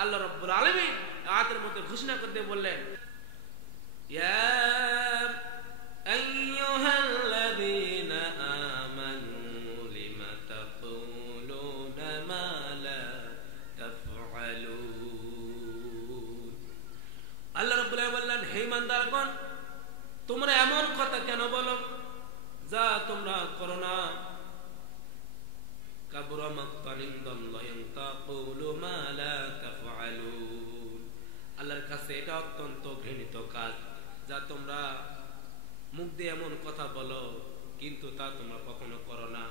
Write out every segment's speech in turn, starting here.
আল্লাহ রাব্বুল আলামিন আয়াতের মধ্যে ঘোষণা করতে বললেন, ইয়া আইয়ুহাল্লাযীনা আমানু লিমা তাকুলুনা মা লা তাফআলুন। আল্লাহ রাব্বুল আলামিন বললেন, হে ইমানদারগণ, তোমরা এমন কথা কেন বলো যা তোমরা করো না। কাবুরা মাকতান ইনদাল্লাহি আন তাকুলু মা লা তাফআলুন। আল্লাহর কাছে এটা অত্যন্ত ঘৃণিত কাজ, যা তোমরা মুখ দিয়ে এমন কথা বলো কিন্তু তা তোমরা কখনো করো না।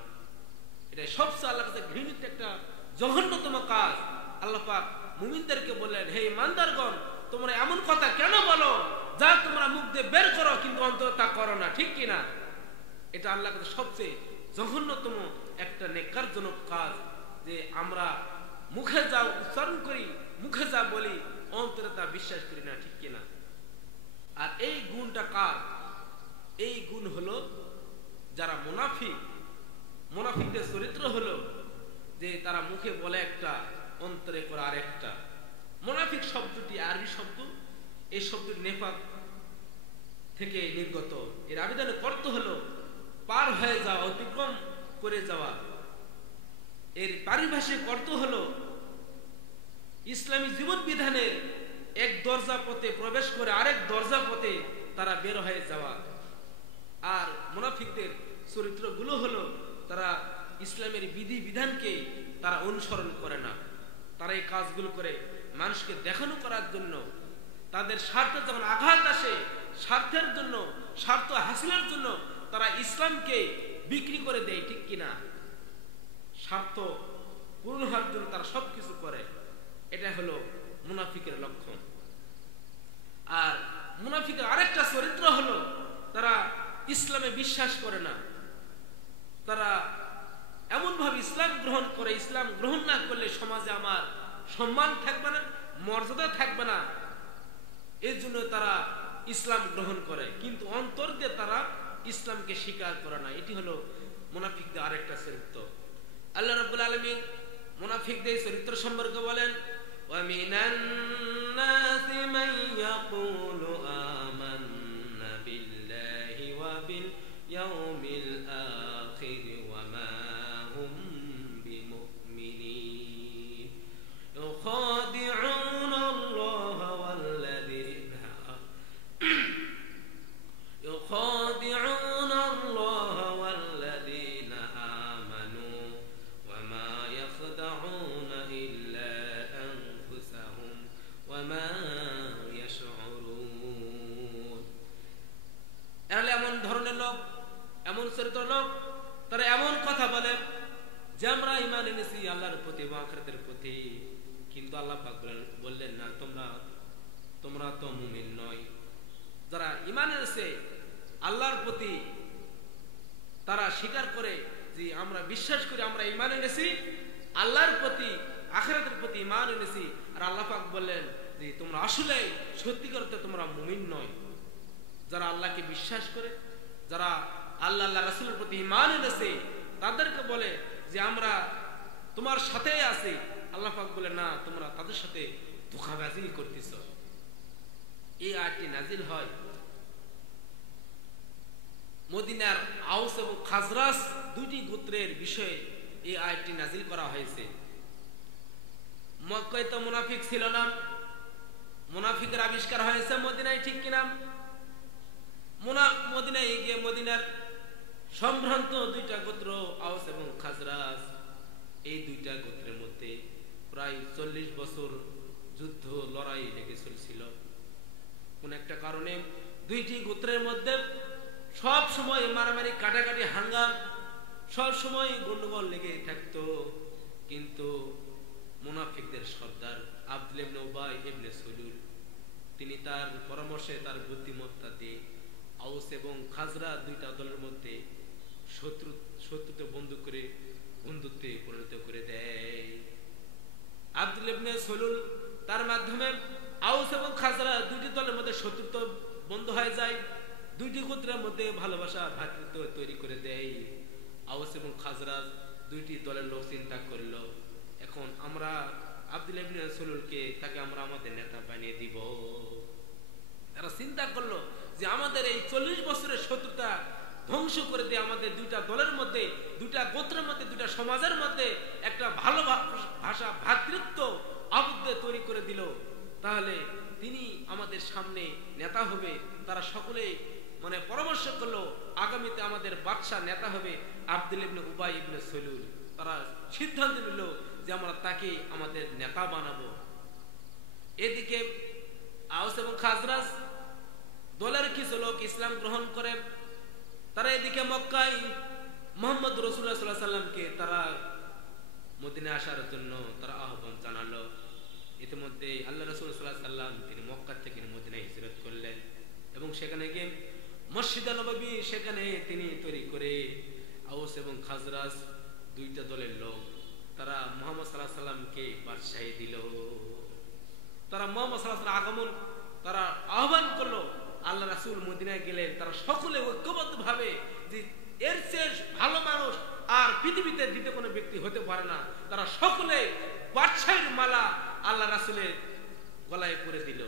এটা সবচেয়ে আল্লাহর কাছে ঘৃণিত একটা জঘন্যতম কাজ। আল্লাহ পাক মুমিনদেরকে বললেন, হে ইমানদারগণ, তোমরা এমন কথা কেন বলো যা তোমরা মুখ দিয়ে বের করো কিন্তু অন্তত তা করো না, ঠিক কিনা? এটা আল্লাহর কাছে সবচেয়ে জঘন্যতম একটা নেকারজনক কাজ, যে আমরা মুখে যা উচ্চারণ করি, মুখে যা বলি, অন্তরে তা বিশ্বাস করি না, ঠিক কিনা? আর এই গুণটা কার? এই গুণ হলো যারা মুনাফিক। মুনাফিকদের চরিত্র হলো যে তারা মুখে বলে একটা, অন্তরে করে আরেকটা। মুনাফিক শব্দটি আরবি শব্দ, এই শব্দটি নেফাক থেকে নির্গত। এর আবেদনের অর্থ হলো পার হয়ে যাওয়া, অতিক্রম করে যাওয়া। এর পারিভাষিক অর্থ হলো ইসলামী জীবন বিধানের এক দরজা পথে প্রবেশ করে আরেক দরজা পথে তারা বের হয়ে যাওয়া। আর মুনাফিকদের চরিত্রগুলো হলো তারা ইসলামের বিধি বিধানকে তারা অনুসরণ করে না। তারা এই কাজগুলো করে মানুষকে দেখানো করার জন্য, তাদের স্বার্থে যখন আঘাত আসে, স্বার্থের জন্য, স্বার্থ হাসিলের জন্য তারা ইসলামকে বিক্রি করে দেয়, ঠিক কিনা? স্বার্থ পূরণ হওয়ার জন্য তারা সবকিছু করে। এটা হলো মুনাফিকের লক্ষণ। আর মুনাফিকের আরেকটা চরিত্র হলো তারা ইসলামে বিশ্বাস করে না। তারা এমন ভাবে ইসলাম গ্রহণ করে, ইসলাম গ্রহণ না করলে সমাজে আমার সম্মান থাকবে না, মর্যাদা থাকবে না, এর জন্য তারা ইসলাম গ্রহণ করে, কিন্তু অন্তর দিয়ে তারা ইসলামকে স্বীকার করে না। এটি হলো মুনাফিকদের আরেকটা চরিত্র। আল্লাহ রাব্বুল আলামিন মুনাফিকদের চরিত্র সম্পর্কে বলেন, ওয়া মিনান নাসি মান ইয়াকুলু আমান্না বিল্লাহি ওয়া বিল ইয়াউমিল আখির ওয়া মা হুম বিমুমিনিন ইউখাদিউনা আল্লাহা ওয়াল্লাযীনা يخادعون الله والذين آمنوا وما يخدعون إلا أنفسهم وما يشعرون। এরা এমন ধরনের লোক, এমন চরিত্র লোক, তারা এমন কথা বলে যে আমরা ঈমান এনেছি আল্লাহর প্রতি এবং আখিরাতের প্রতি, কিন্তু আল্লাহ পাক বললেন না, তোমরা তো মুমিন নয়। যারা ঈমান এনেছে আল্লাহর প্রতি, তারা স্বীকার করে যে আমরা বিশ্বাস করি, আমরা ঈমান এনেছি আল্লাহর প্রতি, আখিরাতের প্রতি ঈমান এনেছি। আর আল্লাহ পাক বললেন যে তোমরা আসলে সত্যিকার অর্থে তোমরা মুমিন নয়। যারা আল্লাহকে বিশ্বাস করে, যারা আল্লাহ রাসূলের প্রতি ঈমান এনেছে, তাদেরকে বলে যে আমরা তোমার সাথেই আছি। আল্লাহ পাক বলে না, তোমরা তাদের সাথে ধোঁকাবাজি করতেছ। এই আয়াতটি নাজিল হয় মদিনার আউস এবং খাজরাজ দুটি গোত্রের বিষয়ে। এই আয়াতটি নাজিল করা হয়েছে। মক্কায় তো মুনাফিক ছিল না, মুনাফিকের আবিষ্কার হয়েছে মদিনায়, ঠিক কিনা? মদিনায় গিয়ে মদিনার সম্ভ্রান্ত দুইটা গোত্র আউস এবং খাজরাজ, এই দুইটা গোত্রের মধ্যে প্রায় 40 বছর যুদ্ধ লড়াই লেগে চলছিল। কোন একটা কারণে দুইটি গোত্রের মধ্যে সব সময় মারামারি, কাটাকাটি, হাঙ্গাম, সব সময় গন্ডগোল লেগে থাকতো। কিন্তু মুনাফিকদের সর্দার আব্দুল্লাহ ইবনে উবাই ইবনে সুলুল, তিনি তার পরামর্শে, তার বুদ্ধিমত্তা দিয়ে আউস এবং খাজরা দুইটা দলের মধ্যে শত্রুতে বন্ধুত্বে পরিণত করে দেয়। আব্দুল্লাহ ইবনে সুলুল তার মাধ্যমে আউস এবং খাজরা দুটি দলের মধ্যে শত্রুত্ব বন্ধ হয়ে যায়, দুইটি গোত্রের মধ্যে ভালোবাসা, ভ্রাতৃত্ব তৈরি করে দেয়। আউস এবং খাজরাজ দুইটি দলের লোক চিন্তা করলো, এখন আমরা আব্দুল্লাহ ইবনে সালুলকে তাকে আমরা আমাদের নেতা বানিয়ে দিব। তারা চিন্তা করলো যে আমাদের এই 40 বছরের শত্রুতা ধ্বংস করে দিয়ে আমাদের দুইটা দলের মধ্যে, দুইটা গোত্রের মধ্যে, দুইটা সমাজের মধ্যে একটা ভালো ভাষা ভ্রাতৃত্ব আবদ্ধ তৈরি করে দিল। তাহলে তিনি আমাদের সামনে নেতা হবে। তারা সকলেই মানে পরামর্শ করলো আগামীতে আমাদের বাদশা নেতা হবে আব্দুল্লাহ ইবনে উবাই ইবনে সালুল। তারা সিদ্ধান্ত নিল যে আমরা তাকে আমাদের নেতা বানাবো। এদিকে আউস এবং খাজরাজ দলের কিছু লোক ইসলাম গ্রহণ করে। তারা এদিকে মক্কায় মুহাম্মদ রাসূলুল্লাহ সাল্লাল্লাহু আলাইহি সাল্লামকে তারা মদিনায় আসার জন্য তারা আহ্বান জানালো। ইতিমধ্যে আল্লাহ রাসূল সাল্লাল্লাহু আলাইহি সাল্লাম তিনি মক্কা থেকে মদিনায় হিজরত করলেন এবং সেখানে গিয়ে মসজিদে নববী সেখানে তিনি তৈরি করে আউস এবং খাজরাজ দুইটা দলের লোক তারা মুহাম্মদ সাল্লাল্লাহু আলাইহি সাল্লামকে বাদশাহী দিল। তারা মুহাম্মদ সাল্লাল্লাহু আলাইহি আগমন তারা আহ্বান করলো। আল্লাহ রাসূল মদিনায় গেলেন। তারা সকলে ঐক্যবদ্ধভাবে যে এর চেয়ে ভালো মানুষ আর পৃথিবীতে দ্বিতীয় কোনো ব্যক্তি হতে পারে না, তারা সকলে বাদশাহীর মালা আল্লাহ রাসূলের গলায় পরে দিল।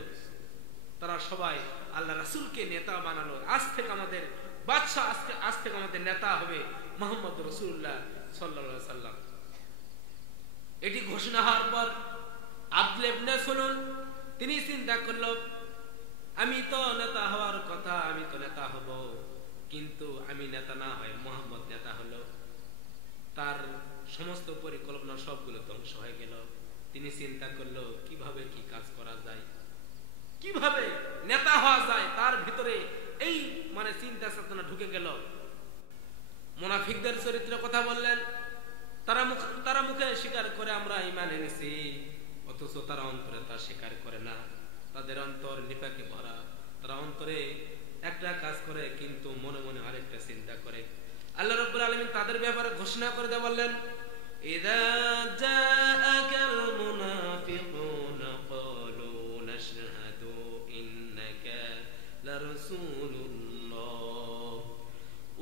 তারা সবাই আল্লাহ রাসূলকে নেতা বানালো। আজ থেকে আমাদের বাদশা, আজ থেকে আমাদের নেতা হবে মুহাম্মদ রাসূলুল্লাহ সাল্লাল্লাহু আলাইহি সাল্লাম। এটি ঘোষণা হওয়ার পর আব্দুল্লাহ ইবনে সালুল তিনি চিন্তা করলো আমি তো নেতা হওয়ার কথা, আমি তো নেতা হব, কিন্তু আমি নেতা না হয় মুহাম্মদ নেতা হলো। তার সমস্ত পরিকল্পনা সবগুলো ধ্বংস হয়ে গেল। তিনি চিন্তা করলো কিভাবে কি কাজ করা যায়, কিভাবে নেতা হওয়া যায়। তার ভিতরে এই মানে চিন্তা চেতনা ঢুকে গেল। মুনাফিকদের চরিত্রের কথা বললেন। তারা মুখে স্বীকার করে আমরা ঈমান এনেছি, অথচ তারা অন্তরে তা স্বীকার করে না। তাদের অন্তর নিফাকে ভরা। তারা অন্তরে একটা কাজ করে কিন্তু মনে মনে আরেকটা চিন্তা করে। আল্লাহ রাব্বুল আলামিন তাদের ব্যাপারে ঘোষণা করে দিয়ে বললেন ইযা জাআকাল মুনাফিকুনা ক্বালু নাশহাদু ইন্নাকা লারাসূলুল্লাহ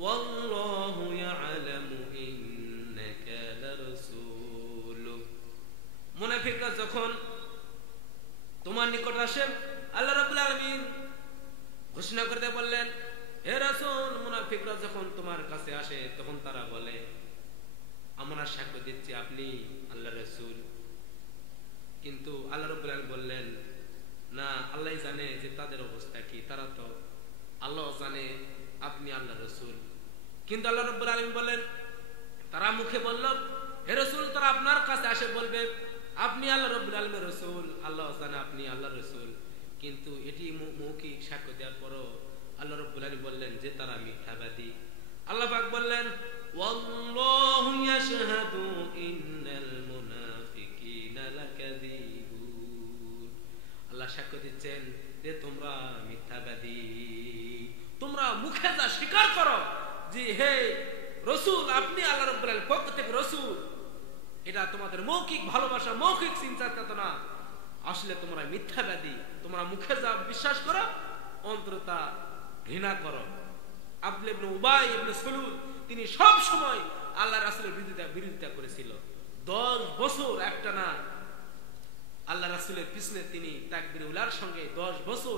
ওয়াল্লাহু ইয়ালামু ইন্নাকা লারাসূলুহু। মুনাফিকরা যখন তোমার নিকট আসে আল্লাহ রাব্বুল আলামিন ঘোষণা করতে বললেন হে রাসূল, মুনাফিকরা যখন তোমার কাছে আসে তখন তারা বলে আমরা সাক্ষ্য দিচ্ছি আপনি আল্লাহর রাসূল। কিন্তু আল্লাহ রাব্বুল আলামিন বললেন না, আল্লাহই জানে যে তাদের অবস্থা কি। তারা তো আল্লাহ জানে আপনি আল্লাহর রাসূল। কিন্তু আল্লাহ রাব্বুল আলামিন বলেন তারা মুখে বলল হে রাসূল, তারা আপনার কাছে আসে বলবে আপনি আল্লাহ রাব্বুল আলামিনের রাসূল, আল্লাহ জানে আপনি আল্লাহর রাসূল। কিন্তু এটি মৌখিক সাক্ষ্য দেওয়ার পরও আল্লাহ রাব্বুল আলামিন বললেন যে তারা মিথ্যাবাদী। আল্লাহ পাক বললেন ওয়াল্লাহু ইয়াশহাদু ইন্নাল মুনাফিকিনা লাকাযিবুন। আল্লাহ সাক্ষ্য দিচ্ছেন যে তোমরা মিথ্যাবাদী। তোমরা মুখে যা স্বীকার করো যে হে রাসূল আপনি আল্লাহ রাব্বুল আলামিনের পক্ষ থেকে রাসূল, এটা তোমাদের মৌখিক ভালোবাসা, মৌখিক চিন্তা চেতনা, আসলে তোমরা মিথ্যাবাদী। তোমরা মুখে যা বিশ্বাস করো অন্তরে তা ঘৃণা করো। আব্দুল্লাহ ইবনে উবাই ইবনে সালুল তিনি সব সময় আল্লাহ রাসূলের বিরোধিতা করেছিল। 10 বছর একটানা আল্লাহ রাসূলের পিছনে তিনি তাকবীর উলার সঙ্গে 10 বছর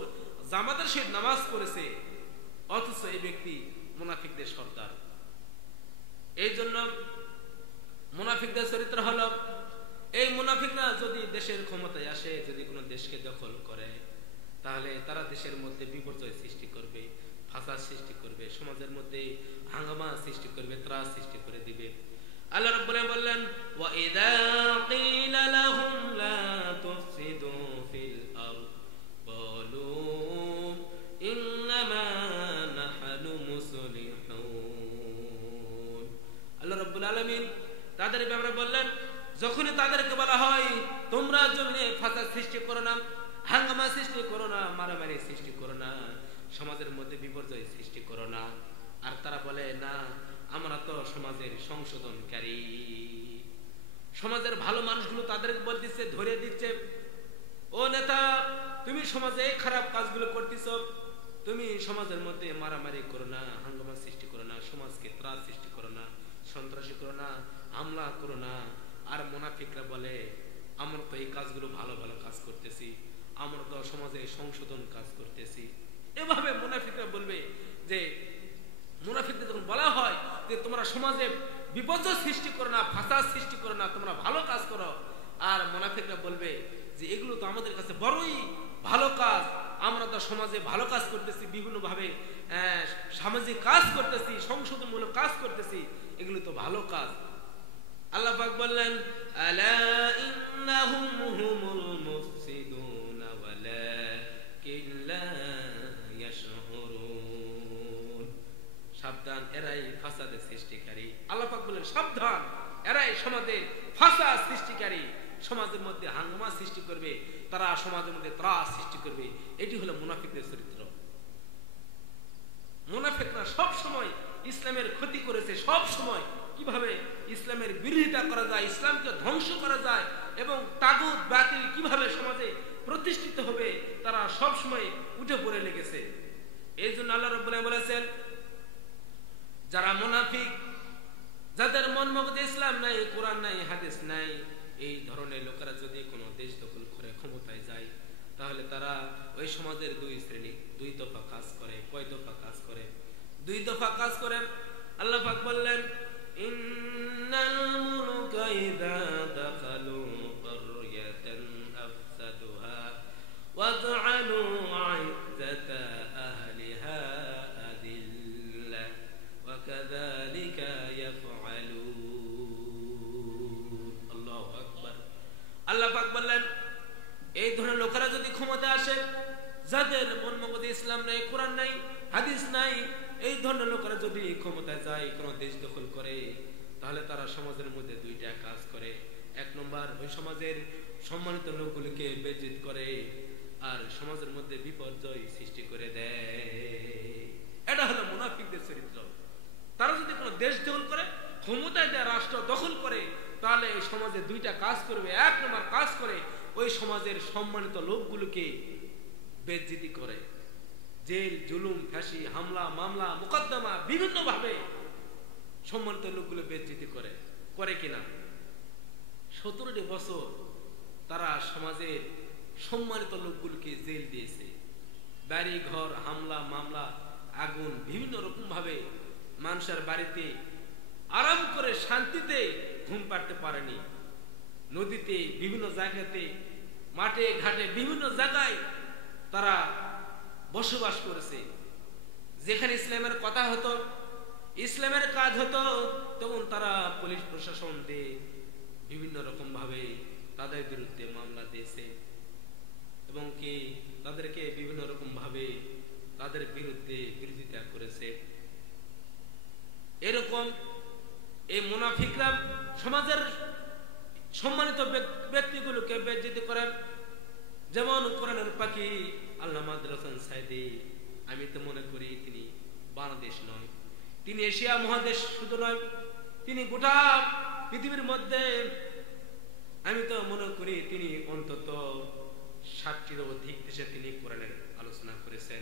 জামাতের সহিত নামাজ পড়েছে, অথচ এই ব্যক্তি মুনাফিকদের সর্দার। এই জন্য মুনাফিকদের চরিত্র হলো এই মুনাফিকরা যদি দেশের ক্ষমতায় আসে, যদি কোনো দেশকে দখল করে, তাহলে তারা দেশের মধ্যে বিপর্যয় সৃষ্টি করবে, ফাসাদ সৃষ্টি করবে, সমাজের মধ্যে হাঙ্গামা সৃষ্টি করবে, ত্রাস সৃষ্টি করে দিবে। আল্লাহ রাব্বুল আলামিন বললেন ওয়া ইযা ক্বিলা লাহুম লা তুফসিদু ফিল আরদ ক্বালু ইন্নামা নাহনু মুসলিহুন। আল্লাহ রাব্বুল আলামিন তাদের ব্যাপারে বললেন যখনই তাদেরকে বলা হয় তোমরা জমিনে ফাসাদ সৃষ্টি করো না, হাঙ্গামা সৃষ্টি করো না, মারামারি সৃষ্টি করো না, সমাজের মধ্যে বিপর্যয় সৃষ্টি করো না, আর তারা বলে না আমরা তো সমাজের সংশোধনকারী। সমাজের ভালো মানুষগুলো তাদেরকে বলতেছে, ধরে দিচ্ছে ও নেতা তুমি সমাজে এই খারাপ কাজগুলো করতেছ, তুমি সমাজের মধ্যে মারামারি করো না, হাঙ্গামা সৃষ্টি করো না, সমাজকে ত্রাস সৃষ্টি করো না, সন্ত্রাসী করো না, হামলা করো না। আর মুনাফিকরা বলে আমরা তো এই কাজগুলো ভালো ভালো কাজ করতেছি, আমরা তো সমাজে সংশোধন কাজ করতেছি। এভাবে মুনাফিকরা বলবে যে, মুনাফিকদের যখন বলা হয় যে তোমরা সমাজে বিপর্যয় সৃষ্টি করো না, ফাসাদ সৃষ্টি করো না, তোমরা ভালো কাজ করো, আর মুনাফিকরা বলবে যে এগুলো তো আমাদের কাছে বড়ই ভালো কাজ, আমরা তো সমাজে ভালো কাজ করতেছি, বিভিন্নভাবে সামাজিক কাজ করতেছি, সংশোধনমূলক কাজ করতেছি, এগুলো তো ভালো কাজ। আল্লাহ পাক বললেন, আলা ইন্নাহুম হুমুল মুফসিদুন ওয়ালাকিন লা ইয়াশউরুন। সাবধান, এরাই ফাসাদের সৃষ্টিকারী। আল্লাহ পাক বললেন সাবধান, এরাই সমাজে ফাসাদ সৃষ্টিকারী, সমাজের মধ্যে হাঙ্গামা সৃষ্টি করবে, তারা সমাজের মধ্যে ত্রাস সৃষ্টি করবে। এটি হলো মুনাফিকদের চরিত্র। মুনাফিকরা সব সময় ইসলামের ক্ষতি করেছে, সব সময় কিভাবে ইসলামের বিরোধিতা করা যায়, ইসলামকে ধ্বংস করা যায় এবং তাগুত বাতিল কিভাবে সমাজে প্রতিষ্ঠিত হবে, তারা সব সময় উঠে পড়ে লেগেছে। এই জন্য আল্লাহ রাব্বুল আলামিন বলেছেন, যারা মুনাফিক, যাদের মন মগজে ইসলাম নাই, কোরআন নাই, হাদিস নাই, এই ধরনের লোকেরা যদি কোনো দেশ দখল করে ক্ষমতায় যায়, তাহলে তারা ওই সমাজের দুই শ্রেণী, দুই দফা কাজ করে। কয় দফা কাজ করে? দুই দফা কাজ করেন। আল্লাহ পাক বললেন, ইন্নাল মুলুকা ইযা দাখালু ক্বরয়াতান আফসাদুহা ওয়া জাআলু ইজ্জাতা আহলিহা আদিল্লা ওয়া কাযালিকা ইয়াফআলুন। আল্লাহু আকবার। আল্লাহ পাক বললেন, এই ধরনের লোকেরা যদি ক্ষমতা আসে, যাদের মন মগজে ইসলাম নাই, কোরআন নাই, হাদিস নাই, এই ধরনের লোকেরা যদি ক্ষমতায় যায়, কোনো দেশ দখল করে, তাহলে তারা সমাজের মধ্যে দুইটা কাজ করে। এক নম্বর, ওই সমাজের সম্মানিত লোকগুলোকে বেইজ্জত করে, আর সমাজের মধ্যে বিপর্যয় সৃষ্টি করে দেয়। এটা হলো মুনাফিকদের চরিত্র। তারা যদি কোনো দেশ দখল করে, ক্ষমতায় দেয়, রাষ্ট্র দখল করে, তাহলে এই সমাজে দুইটা কাজ করবে। এক নম্বর কাজ করে, ওই সমাজের সম্মানিত লোকগুলোকে বেইজ্জতি করে, জেল, জুলুম, ফাঁসি, হামলা, মামলা, মোকদ্দমা, বিভিন্ন ভাবে সম্মানিত লোকগুলো বেইজ্জতি করে। করে কিনা? 17টি বছর তারা সমাজের সম্মানিত লোকগুলোকে জেল দিয়েছে। বাড়ি ঘর, হামলা, মামলা, আগুন, বিভিন্ন রকম ভাবে মানুষের বাড়িতে আরাম করে শান্তিতে ঘুম পাড়তে পারেনি। নদীতে, বিভিন্ন জায়গাতে, মাঠে ঘাটে, বিভিন্ন জায়গায় তারা বসবাস করেছে। যেখানে ইসলামের কথা হতো, ইসলামের কাজ হতো, তখন তারা পুলিশ প্রশাসন দিয়ে বিভিন্ন রকম ভাবে তাদের বিরুদ্ধে মামলা দিয়েছে এবং কি তাদেরকে বিভিন্ন রকম ভাবে তাদের বিরুদ্ধে বিরোধিতা করেছে। এরকম এই মুনাফিকরা সমাজের সম্মানিত ব্যক্তিগুলোকে বেইজ্জতি করেন। যেমন কোরআনের পাখি আল্লামা আব্দুল হাসান সাঈদী, আমি তো মনে করি তিনি বাংলাদেশ নয়, তিনি এশিয়া মহাদেশ শুধু নয়, তিনি গোটা পৃথিবীর মধ্যে আমি তো মনে করি তিনি অন্তত 60টিরও অধিক দেশে তিনি কোরআনের আলোচনা করেছেন।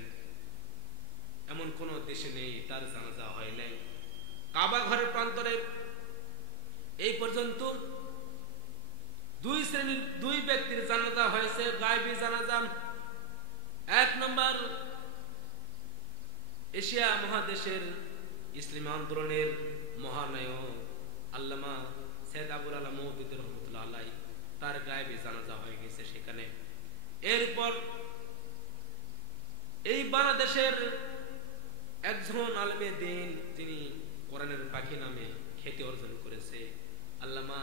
এমন কোন দেশে নেই তার জানাজা হয় নাই। কাবা ঘরের প্রান্তরে এই পর্যন্ত দুই শ্রেণীর দুই ব্যক্তির জানাজা হয়েছে, গায়বী জানাজা। এক নম্বর, এশিয়া মহাদেশের ইসলামী আন্দোলনের মহানায়ক আল্লামা সৈয়দ আবুল আলা মওদুদী রহমাতুল্লাহ আলাইহি, তার গায়বী জানাজা হয়ে গেছে সেখানে। এরপর এই বাংলাদেশের একজন আলেমে দ্বীন, তিনি কোরআনের পাখি নামে খ্যাতি অর্জন করেছে, আল্লামা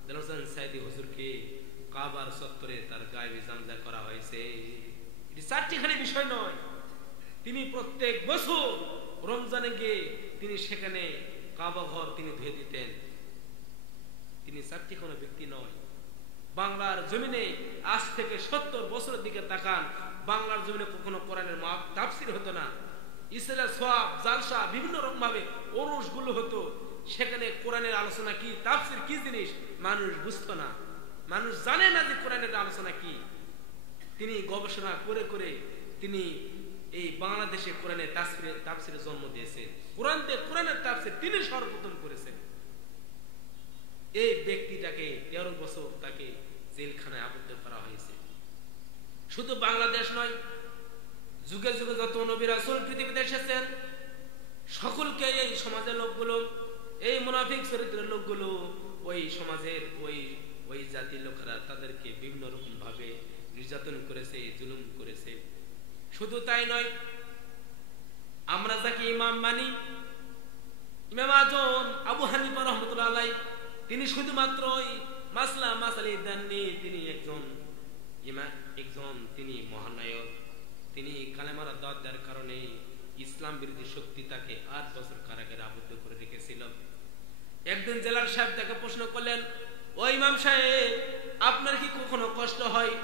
আব্দুল হাসান সাঈদী হুজুরকে কাবার চত্বরে তার গায়বী জানাজা করা হয়েছে। এটি চারটিখানি বিষয় নয়, তিনি প্রত্যেক বছর রমজানে গিয়ে তিনি সেখানে কাবা ঘর তিনি ধুয়ে দিতেন। তিনি চারটি কোনো ব্যক্তি নয়। বাংলার জমিনে আজ থেকে 70 বছরের দিকে তাকান, বাংলার জমিনে কখনো কোরআনের তাফসীর হতো না। ইসলামের সওয়াব, জালসা, বিভিন্ন রকম ভাবে ওরস গুলো হতো, সেখানে কোরআনের আলোচনা কি, তাফসীর কি জিনিস মানুষ বুঝতো না, মানুষ জানে না যে কোরআনের আলোচনা কি। তিনি গবেষণা করে করে তিনি এই বাংলাদেশে কোরআনের তাফসীরের জন্ম দিয়েছে। কোরআনের তাফসীর তিনি সর্বপ্রথম করেছেন। এই ব্যক্তিটাকে 13 বছর তাকে জেলখানায় আবদ্ধ করা হয়েছে। শুধু বাংলাদেশ নয়, যুগে যুগে যত নবী রাসূল পৃথিবীতে এসেছেন সকলকে এই সমাজের লোকগুলো, এই মুনাফিক চরিত্রের লোকগুলো, ওই সমাজের ওই জাতির লোকেরা তাদেরকে বিভিন্ন রকম ভাবে নির্যাতন করেছে, জুলুম করেছে। শুধু তাই নয়, আমরা যাকে ইমাম মানি, ইমাম আজম আবু হানিফা রাহমাতুল্লাহ আলাইহি, তিনি শুধুমাত্র মাসলা মাসালি দেননি, তিনি একজন তিনি মহানায়ক। তিনি কালেমার দাওয়াত দেওয়ার কারণে ইসলাম বিরোধী শক্তি তাকে 8 বছর কারাগারে আবদ্ধ করে রেখেছিল। একদিন জেলার সাহেব তাকে প্রশ্ন করলেন, ও ইমাম সাহেব, আপনার কি কখনো কষ্ট হয়?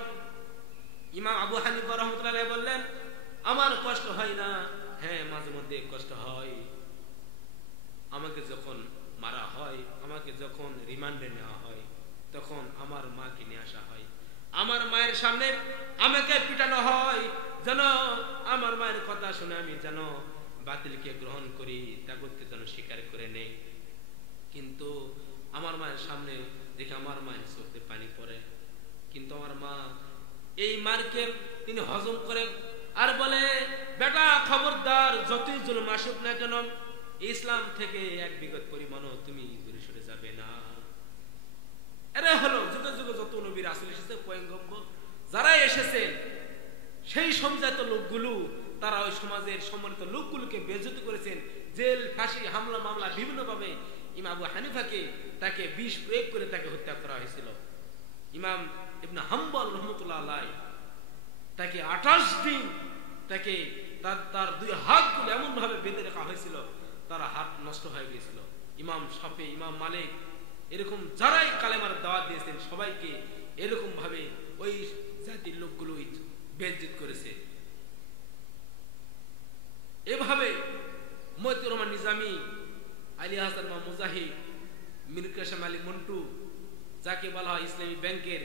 ইমাম আবু হানিফা রাহমাতুল্লাহ আলাইহি বললেন, আমার কষ্ট হয় না, হ্যাঁ মাঝে মধ্যে কষ্ট হয়। আমাকে যখন মারা হয়, আমাকে যখন রিমান্ডে নেওয়া হয়, তখন আমার মাকে নিয়ে আসা হয়, আমার মায়ের সামনে আমাকে পিটানো হয়, যেন আমার মায়ের কথা শুনে আমি যেন বাতিলকে গ্রহণ করি, তাগুতকে যেন স্বীকার করে নেই। কিন্তু আমার মায়ের সামনে দেখে আমার মায়ের চোখে পানি পড়ে, কিন্তু আমার মা এই মারকে তিনি হজম করে আর বলে, বেটা খবরদার, যতই জুলুম আসুক না কেন ইসলাম থেকে 1 বিগত পরিমাণও তুমি দূরে সরে যাবে না। এরা হলো যুগে যুগে যত নবী রাসূল এসেছে, পয়গম্বর যারা এসেছেন, সেই সমজাত লোকগুলো তারা ওই সমাজের সম্মানিত লোকগুলোকে বেইজ্জতি করেছেন। জেল, ফাঁসি, হামলা মামলা বিভিন্নভাবে ইমাম আবু হানিফাকে তাকে বিষ প্রয়োগ করে তাকে হত্যা করা হয়েছিল। ইমাম ইবনে হাম্বল রাহমাতুল্লাহ আলাইহি তাকে 28 দিন তাকে তার 2 হাতগুলো এমন ভাবে বেঁধে রাখা হয়েছিল, তার হাত নষ্ট হয়ে গিয়েছিল। ইমাম শাফি, ইমাম মালিক, এরকম যারাই কালেমার দাওয়াত দিয়েছেন সবাইকে এরকম ভাবে ওই জাতির লোকগুলো বেইজ্জত করেছে। এভাবে মতিউর রহমান নিজামী, আলী হাসান মুজাহিদ, মীর কাসেম আলী মন্টু, যাকে বলা হয় ইসলামী ব্যাংকের,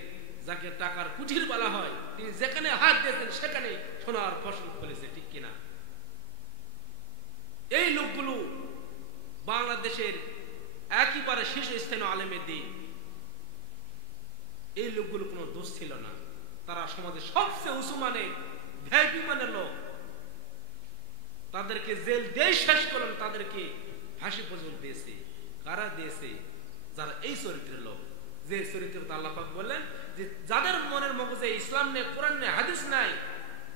যাকে টাকার কুঠির বলা হয়, তিনি যেখানে হাত দিয়েছেন সেখানে সোনার ফসল ফলেছে, ঠিক কিনা? এই লোকগুলো বাংলাদেশের একেবারে শীর্ষস্থানীয় আলেমের দিন। এই লোকগুলো কোনো দোষ ছিল না, তারা সমাজের সবচেয়ে উঁচু মানের ভিআইপি মানের লোক। তাদেরকে জেল দিয়ে শেষ করলেন, তাদেরকে ফাঁসি পর্যন্ত দিয়েছে। কারা দিয়েছে? যারা এই চরিত্রের লোক, যে চরিত্র আল্লাহ পাক বললেন যে যাদের মনের মগজে ইসলাম নেই, কোরআন নেই, হাদিস নাই,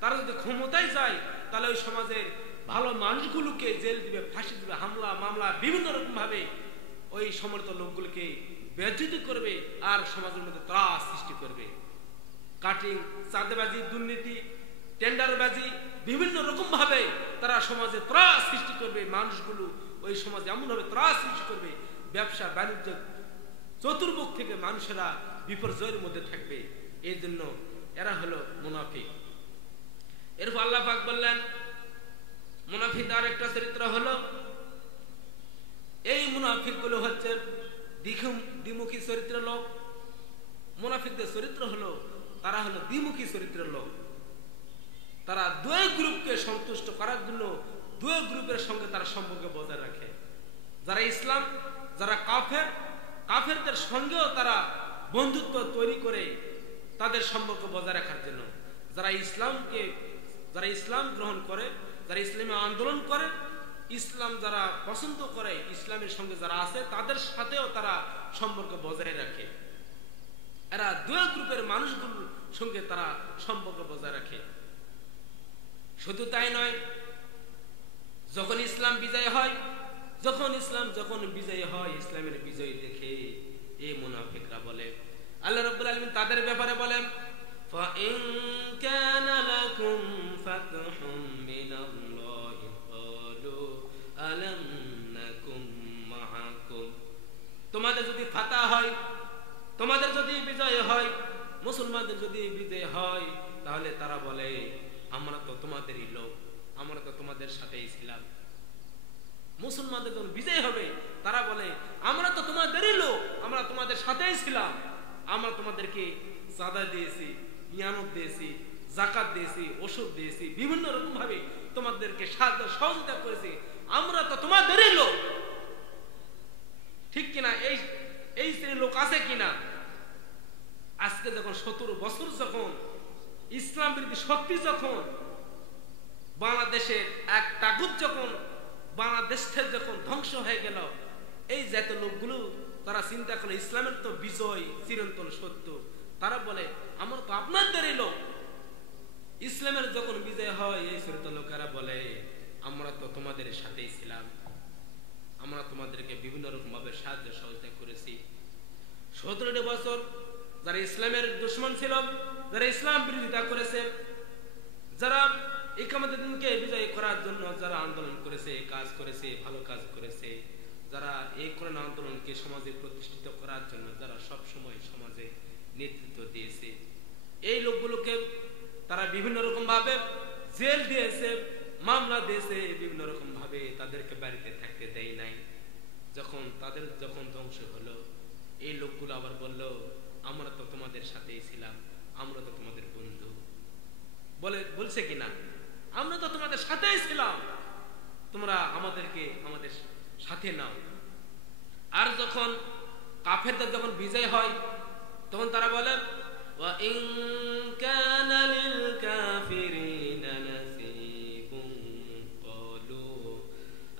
তারা যদি ক্ষমতায় যায় তাহলে ওই সমাজের ভালো মানুষগুলোকে জেল দিবে, ফাঁসি দিবে, হামলা মামলা বিভিন্ন রকম ভাবে ওই সমর্থ লোকগুলোকে বেইজ্জতি করবে আর সমাজের মধ্যে ত্রাস সৃষ্টি করবে। কাটিং, চাঁদাবাজি, দুর্নীতি, টেন্ডারবাজি বিভিন্ন রকম ভাবে তারা সমাজে ত্রাস সৃষ্টি করবে। মানুষগুলো ওই সমাজে এমন ভাবে ত্রাস সৃষ্টি করবে, ব্যবসা বাণিজ্য চতুর্মুখ থেকে মানুষেরা বিপর্যয়ের মধ্যে থাকবে। এই জন্য এরা হলো মুনাফিক। এরপর আল্লাহ পাক বললেন, মুনাফিক আর একটা চরিত্র হলো, এই মুনাফিক গুলো হচ্ছে দ্বিমুখী চরিত্রের লোক। মুনাফিকদের চরিত্র হলো, তারা হলো দ্বিমুখী চরিত্রের লোক। তারা 2 গ্রুপকে সন্তুষ্ট করার জন্য 2 গ্রুপের সঙ্গে তারা সম্পর্ক বজায় রাখে। যারা ইসলাম, যারা কাফের, কাফেরদের সঙ্গেও তারা বন্ধুত্ব তৈরি করে তাদের সম্পর্ক বজায় রাখার জন্য। যারা ইসলাম গ্রহণ করে, যারা ইসলামী আন্দোলন করে, ইসলাম যারা পছন্দ করে, ইসলামের সঙ্গে যারা আছে তাদের সাথেও তারা সম্পর্ক বজায় রাখে। এরা 2 গ্রুপের মানুষগুলোর সঙ্গে তারা সম্পর্ক বজায় রাখে। শুধু তাই নয়, যখন ইসলাম বিজয় হয়, ইসলামের বিজয় দেখে এই মুনাফিকরা বলে, আল্লাহ রাব্বুল আলামিন তাদের ব্যাপারে বলেন, فَإِن كَانَ لَكُمْ فَتْحٌ مِّنَ اللَّهِ قَالُوا أَلَمْ نَكُن مَّعَكُمْ। তোমাদের যদি ফাতহ হয়, তোমাদের যদি বিজয় হয়, মুসলমানদের যদি বিজয় হয়, তাহলে তারা বলে, আমরা তো তোমাদেরই লোক, আমরা তো তোমাদের সাথেই ছিলাম। মুসলমানদের যখন বিজয় হবে তারা বলে, আমরা তো তোমাদেরই লোক, আমরা তোমাদের সাথেই ছিলাম, আমরা তোমাদেরকে চাঁদা দিয়েছি, ইয়ানত দিয়েছি, যাকাত দিয়েছি, ওষুধ দিয়েছি, বিভিন্ন রকম ভাবে তোমাদেরকে সাহায্য সহযোগিতা করেছি, আমরা তো তোমাদেরই লোক। ঠিক কিনা? এই শ্রেণীর লোক আছে কিনা? আজকে যখন 17 বছর যখন ইসলাম বিরোধী শক্তি যখন বাংলাদেশের এক তাগুত যখন বাংলাদেশ থেকে যখন ধ্বংস হয়ে গেল, এই জাত লোকগুলো তারা চিন্তা করে ইসলামের তো বিজয় চিরন্তন সত্য। তারা বলে আমরা তো আপনাদেরই লোক। ইসলামের যখন বিজয় হয় এই শ্রোতা লোকেরা বলে আমরা তো তোমাদের সাথেই ছিলাম, আমরা তোমাদেরকে বিভিন্ন রকম ভাবে সাহায্য সহযোগিতা করেছি। 17টি বছর যারা ইসলামের দুশমন ছিল, যারা ইসলাম বিরোধিতা করেছে, যারা ইকামতের দিনকে বিজয় করার জন্য যারা আন্দোলন করেছে, কাজ করেছে, ভালো কাজ করেছে, যারা এই কোরআন আন্দোলনকে সমাজে প্রতিষ্ঠিত করার জন্য যারা সব সময় সমাজে নেতৃত্ব দিয়েছে, এই লোকগুলোকে তারা বিভিন্ন রকম ভাবে জেল দিয়েছে, মামলা দিয়েছে, বিভিন্ন রকম ভাবে তাদেরকে বাড়িতে থাকতে দেয় নাই। তাদের যখন ধ্বংস হলো, এই লোকগুলো আবার বলল আমরা তো তোমাদের সাথেই ছিলাম, আমরা তো তোমাদের বন্ধু। বলছে কিনা আমরা তো তোমাদের সাথেই ছিলাম, তোমরা আমাদেরকে আমাদের সাথে নাও। আর যখন কাফেরদের যখন বিজয় হয় তখন তারা বলে ওয়া ইন কানা লিল কাফিরিনা নাসিবুন ক্বালু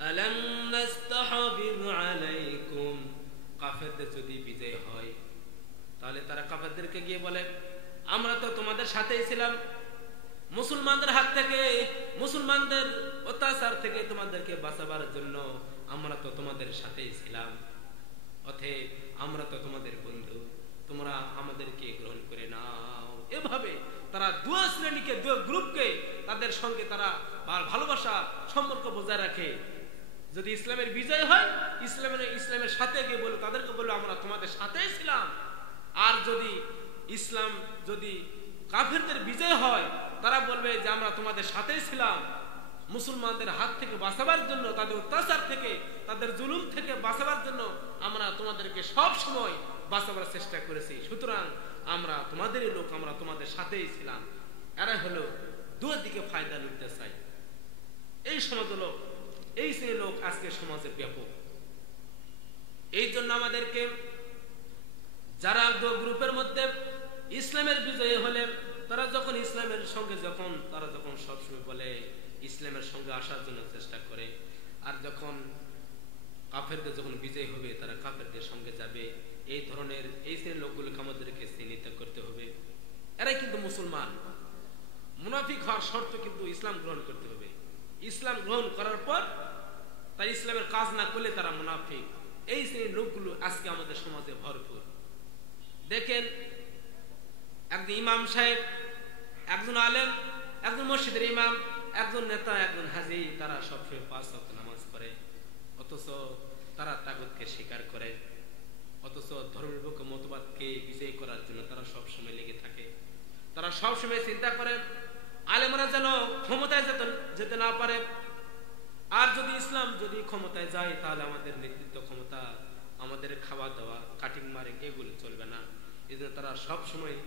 আলাম নাস্তাহবিব আলাইকুম। কাফেরদের যদি বিজয় হয় তাহলে তারা কাফেরদেরকে গিয়ে বলে আমরা তো তোমাদের সাথেই ছিলাম, মুসলমানদের হাত থেকে, মুসলমানদের অত্যাচার থেকে তোমাদেরকে বাঁচাবার জন্য আমরা তো তোমাদের সাথেই ছিলাম, অতএব আমরা তো তোমাদের বন্ধু, তোমরা আমাদেরকে গ্রহণ করে নাও। এভাবে তারা দুই শ্রেণীকে, দুই গ্রুপকে তাদের সঙ্গে তারা ভালোবাসা সম্পর্ক বজায় রাখে। যদি ইসলামের বিজয় হয় ইসলামের সাথে গিয়ে বলে তাদেরকে বললো আমরা তোমাদের সাথেই ছিলাম। আর যদি কাফেরদের বিজয় হয় তারা বলবে যে আমরা তোমাদের সাথেই ছিলাম, মুসলমানদের হাত থেকে বাঁচাবার জন্য, তাদের অত্যাচার থেকে, তাদের জুলুম থেকে বাঁচাবার জন্য আমরা তোমাদেরকে সব সময় বাঁচাবার চেষ্টা করেছি, সুতরাং আমরা তোমাদেরই লোক, আমরা তোমাদের সাথেই ছিলাম। এরা হলো দুই দিকে ফায়দা নিতে চাই। এই সমাজ হলো, এই শ্রেণীর লোক আজকে সমাজে ব্যাপক। এই জন্য আমাদেরকে যারা গ্রুপের মধ্যে ইসলামের বিজয় হলে তারা যখন ইসলামের সঙ্গে তারা যখন সবসময় বলে ইসলামের সঙ্গে আসার জন্য চেষ্টা করে, আর যখন কাফেরদের যখন বিজয় হবে তারা কাফেরদের সঙ্গে যাবে, এই ধরনের এই শ্রেণীর লোকগুলোকে আমাদেরকে চিহ্নিত করতে হবে। এরাই কিন্তু মুসলমান। মুনাফিক হওয়ার শর্ত কিন্তু ইসলাম গ্রহণ করতে হবে। ইসলাম গ্রহণ করার পর তার ইসলামের কাজ না করলে তারা মুনাফিক। এই শ্রেণীর লোকগুলো আজকে আমাদের সমাজে ভরপুর। দেখেন, একজন ইমাম সাহেব, একজন আলেম, একজন মসজিদের ইমাম, একজন নেতা, একজন হাজী, তারা সবসময় 5 ওয়াক্ত নামাজ পড়ে, অথচ তারা তাগুতকে স্বীকার করে, অথচ ধর্মনিরপেক্ষ মতবাদকে বিজয় করার জন্য তারা সবসময় লেগে থাকে। তারা সবসময় চিন্তা করে আলেমরা যেন ক্ষমতায় যেতে না পারে, আর যদি ইসলাম যদি ক্ষমতায় যায় তাহলে আমাদের নেতৃত্ব ক্ষমতা, আমাদের খাওয়া দাওয়া, কাটিং মারে এগুলো চলবে না। এই জন্য তারা সবসময়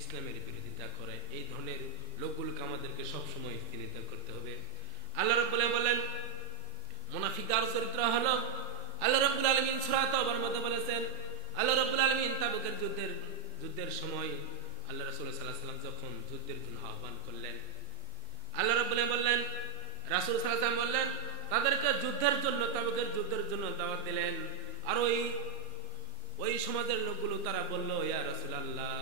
ইসলামের বিরোধিতা করে। এই ধরনের লোকগুলোকে আমাদেরকে সবসময় চিহ্নিত করতে হবে। আল্লাহ রাব্বুল আলামিন বলেন মুনাফিকদের চরিত্র হলো, আল্লাহ রাব্বুল আলামিন সূরা তাওবার মধ্যে বলেছেন, আল্লাহ রাব্বুল আলামিন তাবুকের যুদ্ধের সময় আল্লাহ রাসূল সাল্লাল্লাহু আলাইহি ওয়াসাল্লাম যখন যুদ্ধের জন্য আহ্বান করলেন, আল্লাহ রাব্বুল আলামিন বললেন, রাসূল সাল্লাল্লাহু আলাইহি ওয়াসাল্লাম বললেন, তাদেরকে যুদ্ধের জন্য, তাবুকের যুদ্ধের জন্য দাওয়াত দিলেন। আর ওই সমাজের লোকগুলো তারা বলল, ইয়া রাসূলুল্লাহ,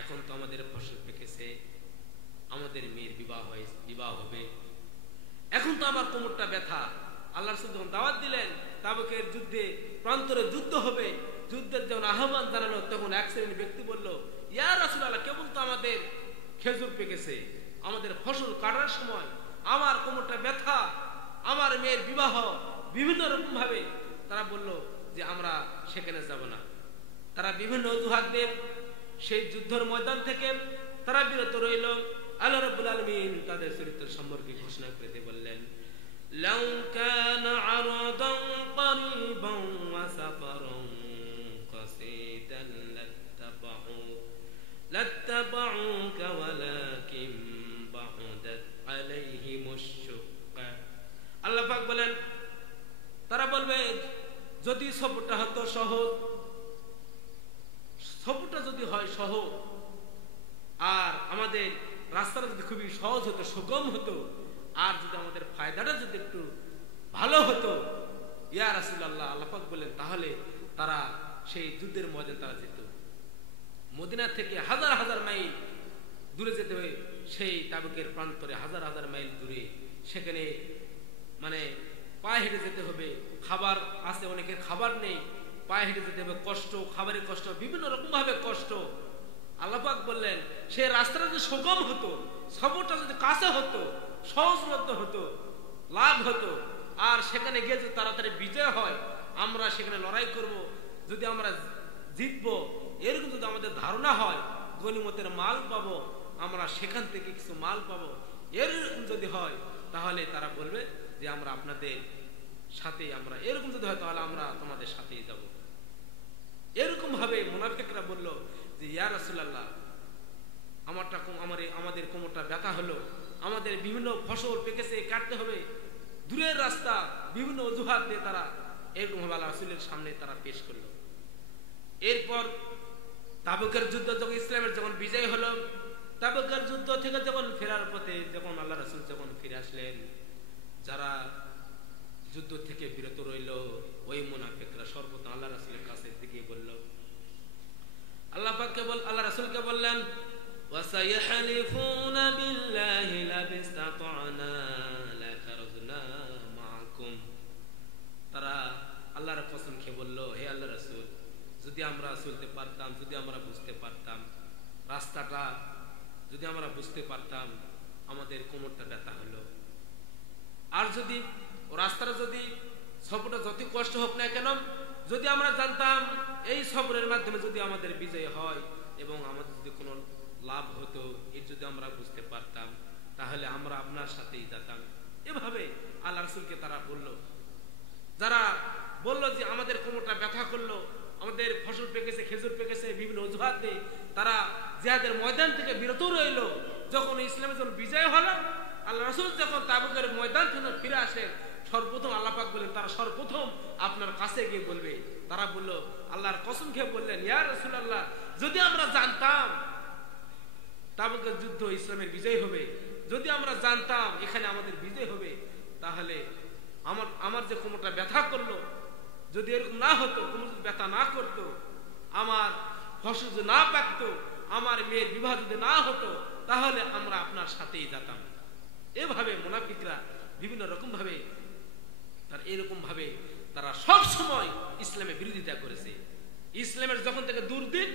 এখন তো আমাদের ফসল পেকেছে, আমাদের মেয়ের বিবাহ হবে, এখন তো আমার কোমরটা ব্যথা। আল্লাহ রাসূল যখন দাওয়াত দিলেন তাবুকের যুদ্ধে, প্রান্তরে যুদ্ধ হবে, যুদ্ধের যখন আহ্বান জানালো, তখন এক শ্রেণীর ব্যক্তি বলল, ইয়া রাসূলুল্লাহ, কেবল তো আমাদের খেজুর পেকেছে, আমাদের ফসল কাটার সময় আমার কোমরটা ব্যথা, আমার মেয়ের বিবাহ, বিভিন্ন রকম ভাবে তারা বলল যে আমরা সেখানে যাব না। তারা বিভিন্ন অজুহাত দিয়ে সেই যুদ্ধের ময়দান থেকে তারা বিরত রইল। আল্লাহ রাব্বুল আলামিন তাদের চরিত্র সম্পর্কে ঘোষণা করে দিয়ে বললেন, লাউ কানা আরাদান করিবান ওয়া সাফারান কাসীদান লাত্তাবাউকা ওয়ালাকিন বা'দাত আলাইহিমুশ শুক্কা। আল্লাহ পাক বলেন, তারা বলবে যদি সফরটা হতো সহজ, সফরটা যদি হয় আমাদের রাস্তাটা যদি খুবই সহজ হতো, সুগম হতো, আর যদি আমাদের ফায়দাটা যদি একটু ভালো হতো, ইয়া রাসূলুল্লাহ, আল্লাহ পাক বলেন, তাহলে তারা সেই যুদ্ধের ময়দানে তারা যেত। মদিনা থেকে হাজার হাজার মাইল দূরে যেতে হবে, সেই তাবুকের প্রান্তরে হাজার হাজার মাইল দূরে, সেখানে মানে পায়ে হেঁটে যেতে হবে। খাবার আছে, অনেকের খাবার নেই, পায়ে হেঁটে যেতে হবে, কষ্ট, খাবারের কষ্ট, বিভিন্ন রকম ভাবে কষ্ট। আল্লাহ পাক বললেন, সেই রাস্তাটা যদি সুগম হতো, সফরটা যদি কাছে হতো, সহজলভ্য হতো, লাভ হতো, আর সেখানে গিয়ে যদি তাড়াতাড়ি বিজয় হয়, আমরা সেখানে লড়াই করব, যদি আমরা জিতবো, এরকম যদি আমাদের ধারণা হয়, গনিমতের মাল পাবো, আমরা সেখান থেকে কিছু মাল পাবো, এরকম যদি হয়, তাহলে তারা বলবে যে আমরা আপনাদের সাথে, আমরা এরকম যদি হয় তাহলে আমরা তোমাদের সাথেই যাব। এরকম ভাবে মুনাফিকরা বলল যে ইয়া রাসূলুল্লাহ, আমাদের কোমরটা ব্যথা হলো, আমাদের বিভিন্ন ফসল পেকেছে, কাটতে হবে, দূরের রাস্তা, বিভিন্ন অজুহাত দিয়ে তারা এরকম ভাবে আল্লাহ রাসূলের সামনে তারা পেশ করলো। এরপর তাবুকের যুদ্ধ যখন ইসলামের যখন বিজয় হলো, তাবুকের যুদ্ধ থেকে যখন ফেরার পথে যখন আল্লাহ রাসূল যখন ফিরে আসলেন, যারা যুদ্ধ থেকে বিরত রইল, ওই মুনাফিকরা সর্বদা আল্লাহ রাসূলের কাছে দিকে বলল, আল্লাহ রাসূলকে বললেন, ওয়াসাইহালিফুনা বিল্লাহি লাবিস্তাতা'না লাখারজনা মাআকুম। তারা আল্লাহর কসম খেয়ে বলল, হে আল্লাহ রাসূল, যদি আমরা চলতে পারতাম, যদি আমরা বুঝতে পারতাম রাস্তাটা, যদি আমরা বুঝতে পারতাম, আমাদের কোমরটা ব্যথা হলো, আর যদি রাস্তাটা, যদি সফরটা যত কষ্ট হোক না কেন, যদি আমরা জানতাম এই সফরের মাধ্যমে যদি আমাদের বিজয় হয় এবং আমাদের যদি কোনো লাভ হতো, এর যদি আমরা বুঝতে পারতাম, তাহলে আমরা আপনার সাথেই যেতাম। এভাবে আল্লাহ রাসূলকে তারা বলল। যারা বলল যে আমাদের কোমরটা ব্যথা করলো, আমাদের ফসল পেকেছে, খেজুর পেকেছে, বিভিন্ন অজুহাত দিয়ে তারা জিহাদের ময়দান থেকে বিরত রইল। যখন ইসলামের যখন বিজয় হলো, আল্লাহ রাসূল যখন তাবুকের ময়দান থেকে ফিরে আসেন, সর্বপ্রথম আল্লাহ পাক বলেন, তারা সর্বপ্রথম আপনার কাছে গিয়ে বলবে। তারা বলল, আল্লাহর কসম খেয়ে বললেন, ইয়া রাসূলুল্লাহ, যদি আমরা জানতাম তাবুকের যুদ্ধ ইসলামের বিজয় হবে, যদি আমরা জানতাম এখানে আমাদের বিজয় হবে, তাহলে আমার যে কোমরটা ব্যথা করলো, যদি এরকম না হতো, কোমর যদি ব্যথা না করতো, আমার ফসল যদি না পাকতো, আমার মেয়ের বিবাহ যদি না হতো, তাহলে আমরা আপনার সাথেই যেতাম। এভাবে মুনাফিকরা বিভিন্ন রকম ভাবে এরকম ভাবে তারা সব সময় ইসলামের বিরোধিতা করেছে। ইসলামের যখন থেকে দুর্দিন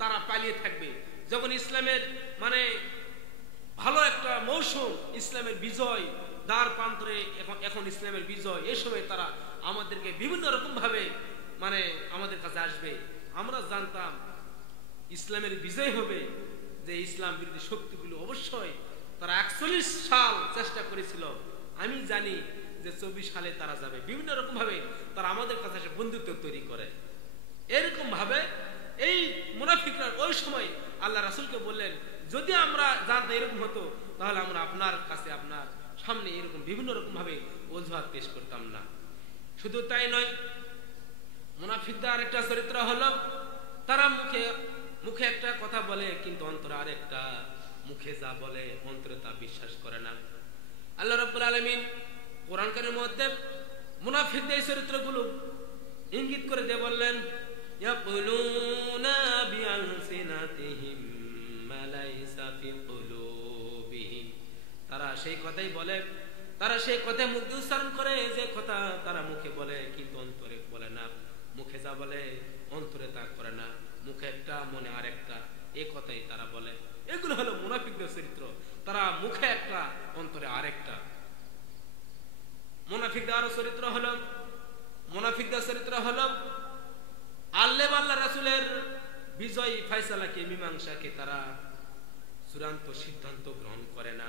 তারা পালিয়ে থাকবে, যখন ইসলামের মানে ভালো একটা মৌসুম, ইসলামের বিজয় দ্বার প্রান্তরে, এখন ইসলামের বিজয়, এই সময় তারা আমাদেরকে বিভিন্ন রকম ভাবে মানে আমাদের কাছে আসবে। আমরা জানতাম ইসলামের বিজয় হবে, যে ইসলাম বিরোধী শক্তিগুলো অবশ্যই তারা 41 সাল চেষ্টা করেছিল, আমি জানি যে 24 সালে তারা যাবে। বিভিন্ন রকম ভাবে তারা আমাদের কাছে এসে বন্ধুত্ব তৈরি করে। এরকম ভাবে এই মুনাফিকরা ওই সময় আল্লাহ রাসূলকে বললেন, যদি আমরা জানতাম এরকম হতো, তাহলে আমরা আপনার কাছে, আপনার সামনে এরকম বিভিন্ন রকম ভাবে অজুহাত পেশ করতাম না। শুধু তাই নয়, মুনাফিকদের আরেকটা চরিত্র হলো, তারা মুখে একটা কথা বলে, কিন্তু অন্তরে আরেকটা, মুখে যা বলে অন্তরে তা বিশ্বাস করে না। আল্লাহ রাব্বুল আলামিন কোরআন কারীমের মধ্যে মুনাফিকদের এই চরিত্রগুলো ইঙ্গিত করে দিয়ে বললেন, ইয়াকুলুনা বিআলসিনাতিহিম মা লাইসা ফি কুলুবিহিম। তারা সেই কথাই বলে, তারা সেই কথা মুখ দিয়ে উচ্চারণ করে, যে কথা তারা মুখে বলে কিন্তু অন্তরে বলে না। মুখে যা বলে অন্তরে তা করে না, মুখে একটা মনে আরেকটা, এই কথাই তারা বলে। এগুলো হলো মুনাফিকদের চরিত্র, তারা মুখে একটা অন্তরে আরেকটা। মুনাফিকদের চরিত্র হলো আল্লাহ রাসূলের বিজয় ফয়সালাকে, মীমাংসাকে তারা চূড়ান্ত সিদ্ধান্ত গ্রহণ করে না।